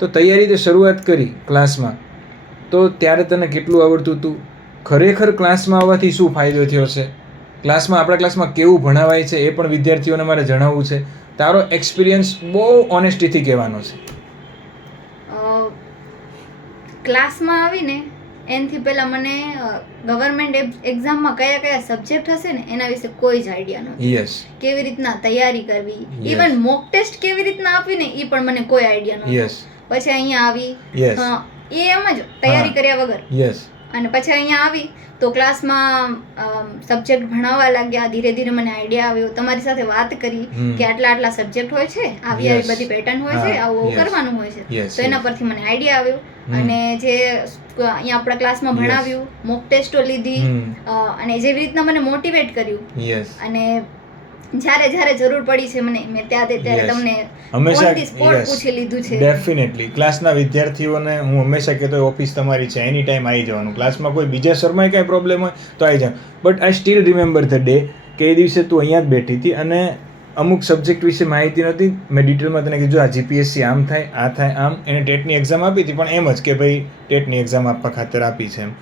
તો તૈયારી તે શરૂઆત કરી ક્લાસમાં, તો ત્યારે તને કેટલું આવડતું હતું, ખરેખર ક્લાસમાં આવવાથી શું ફાયદો થયો છે, આપણા ક્લાસમાં કેવું ભણાવાય છે એ પણ વિદ્યાર્થીઓને મારે જણાવવું છે. તારો એક્સપિરિયન્સ બહુ ઓનેસ્ટીથી કહેવાનો છે. ક્લાસમાં આવીને એનાથી પહેલાં મને ગવર્મેન્ટ એક્ઝામમાં કયા કયા સબ્જેક્ટ હશે ને એના વિશે કોઈ જ આઈડિયા નહોતો. યસ. કેવી રીતના તૈયારી કરવી, ઇવન મોક ટેસ્ટ કેવી રીતના આપવી ને એ પણ મને કોઈ આઈડિયા નહોતો. યસ. પછી અહીંયા આવી, યસ, એ એમ જ તૈયારી કર્યા વગર. યસ. અને પછી અહીંયા આવી તો ક્લાસમાં સબ્જેક્ટ ભણાવવા લાગ્યા, ધીરે ધીરે મને આઈડિયા આવ્યો, તમારી સાથે વાત કરી કે આટલા આટલા સબ્જેક્ટ હોય છે, આવી આવી બધી પેટર્ન હોય છે, આવું કરવાનું હોય છે, તો એના પરથી મને આઈડિયા આવ્યો. અને જે અહીંયા આપણા ક્લાસમાં ભણાવ્યું, મોક ટેસ્ટો લીધી, અને જેવી રીતના મને મોટિવેટ કર્યું, અને જ્યારે જ્યારે જરૂર પડી છે મેં ત્યારે તમને હંમેશા પૂછી લીધું છે. ડેફિનેટલી ક્લાસના વિદ્યાર્થીઓને હું હંમેશા કહેતો ઓફિસ તમારી છે, એની ટાઈમ આવી જવાનું. ક્લાસમાં કોઈ બીજા શર્માએ કાંઈ પ્રોબ્લેમ હોય તો આવી જાય. But I still remember the day કે એ દિવસે તું અહીંયા જ બેઠી હતી અને અમુક સબ્જેક્ટ વિશે માહિતી નહોતી. મેં ડિટેલમાં તને કીધું આ જીપીએસસી આમ થાય, આ થાય, આમ. એને ટેટની એક્ઝામ આપી હતી, પણ એમ જ કે ભાઈ ટેટની એક્ઝામ આપવા ખાતર આપી છે એમ.